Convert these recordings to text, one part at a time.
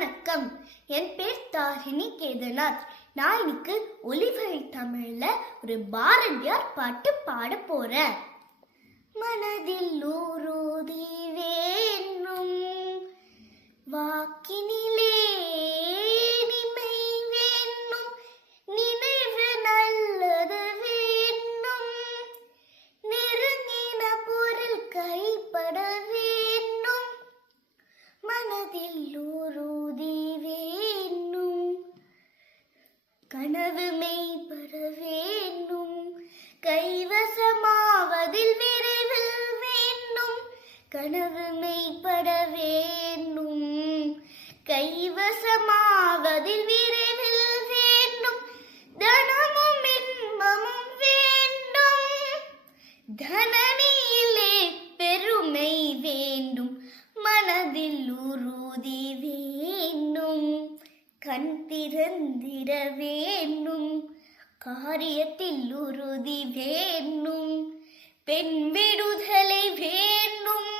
வணக்கம். என் பேர் தாரிணி கேதர்நாத். நான் இன்னைக்கு ஒலிவழி தமிழ்ல ஒரு பாரதியார் பாட்டு பாட போறேன். மனதில் ஊறுதி வேணும் வாக்கினிலே இனிமை வேணும், நினைவு நல்லது வேணும், நெருங்கின பொருள் கைப்பட வேணும், மனதில் ஊறுதி வேணும், கனவு மெய்ப்பட வேணும், கைவசமாவதில் விரைவில் வேண்டும், கனவு மெய்ப்பட வேணும், கைவசமாவதில் விரைவில் வேண்டும், தனமும் இன்பமும் வேண்டும், தனனிலே பெருமை வேண்டும், மனதில் உறுதி வேண்டும், கண் திறந்திட வேண்டும், காரியத்தில் உறுதி வேண்டும், பெண் விடுதலை வேண்டும்,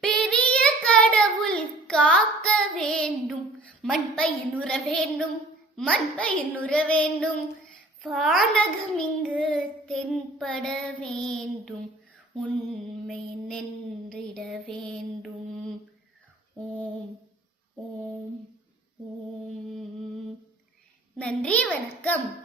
பெரிய கடவுள் காக்க வேண்டும், மண் பயனுற வேண்டும், மண் பயனுற வேண்டும், வானகம் இங்கு தென்பட வேண்டும், உண்மை நின்றிட வேண்டும். ஓம் ஓம் ஓம். நன்றி, வணக்கம்.